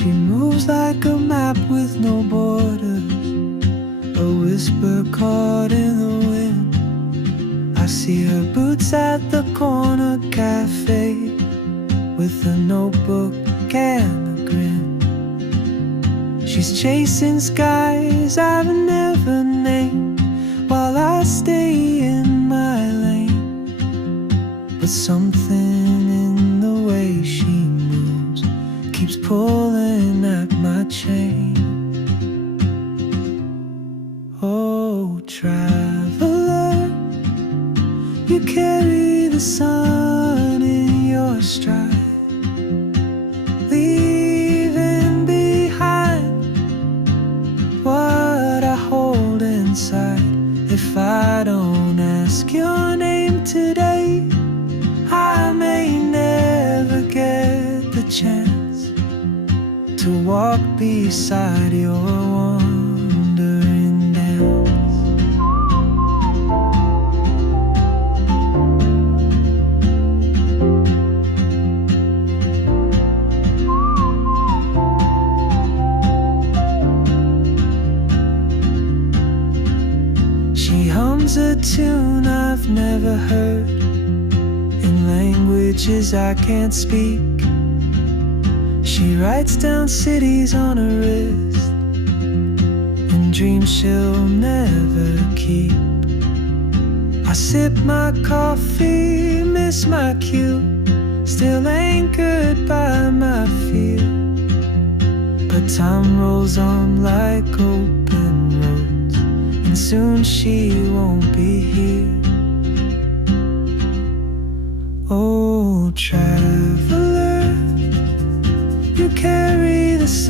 She moves like a map with no borders, a whisper caught in the wind. I see her boots at the corner cafe, with a notebook and a grin. She's chasing skies I've never named, while I stay in my lane. But something in the way she moves keeps pulling at my chain. Oh, traveler, you carry the sun in your stride, leaving behind what I hold inside. If I don't ask your name today, I may never get the chance to walk beside your wandering dance. She hums a tune I've never heard, in languages I can't speak. She writes down cities on her wrist, and dreams she'll never keep. I sip my coffee, miss my cue, still anchored by my fear. But time rolls on like open roads, and soon she won't be here. Oh, traveler, you carry the sun.